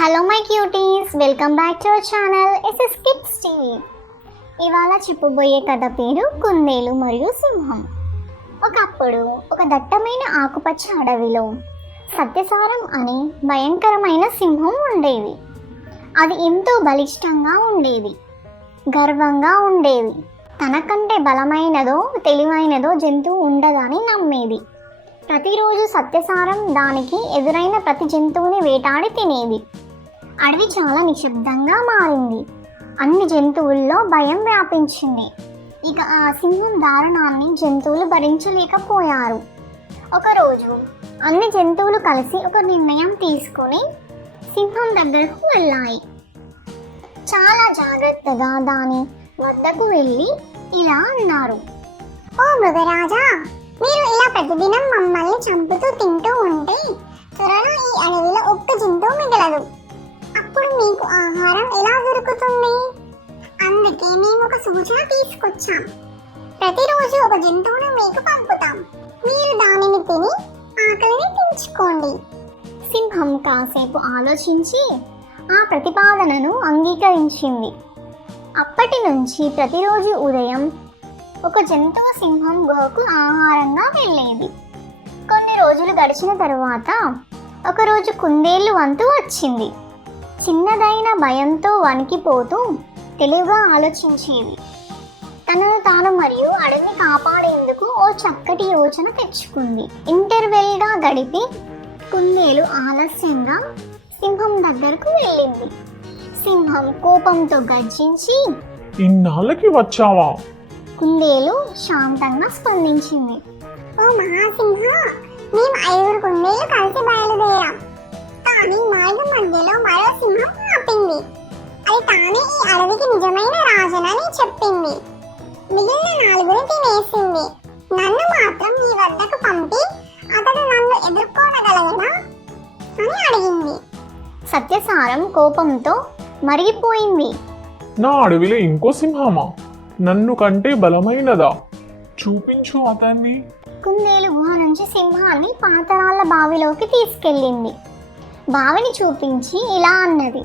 Hello my cuties, welcome back to our channel SS kids TV. ఇవాళ చెప్పబోయే కథ పేరు కుందేలు మరియు సింహం. ఒకప్పుడు ఒక దట్టమైన ఆకుపచ్చ అడవిలో సత్యసారం అనే భయంకరమైన సింహం ఉండేది. అది ఎంతో బలిష్టంగా ఉండేది, గర్వంగా ఉండేది. తనకంటే బలమైనదో తెలివైనదో జంతువు ఉండదని నమ్మేది. ప్రతిరోజు సత్యసారం దానికి ఎదురైన ప్రతి జంతువుని వేటాడి తినేది. అడవి చాలా నిశ్శబ్దంగా మారింది. అన్ని జంతువుల్లో భయం వ్యాపించింది. ఇక ఆ సింహం దారుణాన్ని జంతువులు భరించలేకపోయారు. ఒకరోజు అన్ని జంతువులు కలిసి ఒక నిర్ణయం తీసుకుని సింహం దగ్గరకు వెళ్ళాయి. చాలా జాగ్రత్తగా దాని వద్దకు వెళ్ళి ఇలా అన్నారు: ఓ మృగరాజా, మీరు ఇలా ప్రతిదినం మమ్మల్ని చంపుతూ తింటూ ఉంటే త్వరలో ఈ అడవిలో ఒక్క జంతువు మిగలదు. అప్పుడు మీకు ఆహారం ఎలా దొరుకుతుంది? అందుకే మేము ఒక సూచన తీసుకొచ్చాం. ప్రతిరోజు ఒక జంతువును మీకు పంపుతాం. మీరు దానిని తిని ఆకలిని పెంచుకోండి. సింహం కాసేపు ఆలోచించి ఆ ప్రతిపాదనను అంగీకరించింది. అప్పటి నుంచి ప్రతిరోజు ఉదయం ఒక జంతువు సింహం గుహకు ఆహారంగా వెళ్ళేది. కొన్ని రోజులు గడిచిన తరువాత ఒకరోజు కుందేలు వంతు వచ్చింది. చిన్నదైన భయంతో వణికిపోతూ తెలివిగా ఆలోచించేది. తనను తాను మరియు అడవిని కాపాడేందుకు ఓ చక్కటి యోచన తెచ్చుకుంది. ఇంటర్వెల్గా గడిపి కుందేలు ఆలస్యంగా సింహం దగ్గరకు వెళ్ళింది. సింహం కోపంతో గర్జించి, ఇన్నాళ్ళకి వచ్చావా? కుందేలు శాంతంగా స్పందించింది. ఓ మహాసింహ, మేము 5 కుందేలు కలిసి బయలుదేరాం. కానీ మార్గం మధ్యలో మరో సింహం ఆపింది. అది తానే ఈ అడవికి నిజమైన రాజునని చెప్పింది. మిగిలిన 4ని తినేసింది. నన్ను మాత్రం మీ వద్దకు పంపి అతడు నన్ను ఎదుర్కోనగలగనా అని అడిగింది. సత్యసారం కోపంతో మరిగిపోయింది. నా అడవిలో ఇంకో సింహమా? నన్ను కంటే బలమైనదా? చూపించు అతన్ని. కుందేలు గుహ నుంచి సింహాన్ని పాతరాళ్ళ బావిలోకి తీసుకెళ్ళింది. బావిని చూపించి ఇలా అన్నది: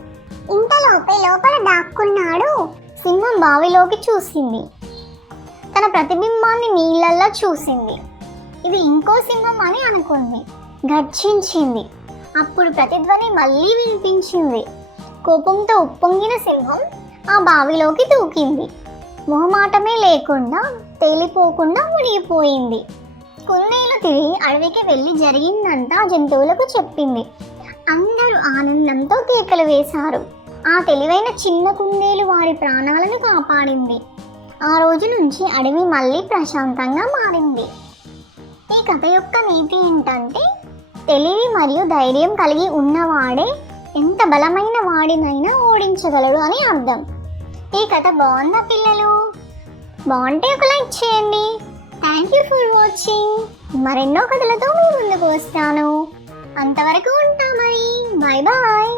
ఇంతలోపే లోపల దాక్కున్నాడు. సింహం బావిలోకి చూసింది. తన ప్రతిబింబాన్ని నీళ్ళల్లో చూసింది. ఇది ఇంకో సింహం అని అనుకుంది. గర్జించింది. అప్పుడు ప్రతిధ్వని మళ్ళీ వినిపించింది. కోపంతో ఉప్పొంగిన సింహం ఆ బావిలోకి దూకింది. మొహమాటమే లేకుండా తేలిపోకుండా మునిగిపోయింది. కుందేలు తిరిగి అడవికి వెళ్ళి జరిగిందంతా జంతువులకు చెప్పింది. అందరూ ఆనందంతో కేకలు వేశారు. ఆ తెలివైన చిన్న కుందేలు వారి ప్రాణాలను కాపాడింది. ఆ రోజు నుంచి అడవి మళ్ళీ ప్రశాంతంగా మారింది. ఈ కథ యొక్క నీతి ఏంటంటే, తెలివి మరియు ధైర్యం కలిగి ఉన్నవాడే ఎంత బలమైన వాడినైనా ఓడించగలడు అని అర్థం. ఈ కథ బాగుందా పిల్లలు? బాగుంటే ఒక లైక్ చేయండి. Thank you for watching. మరెన్నో కథలతో మీ ముందుకు వస్తాను. అంతవరకు ఉంటా మరి. Bye bye.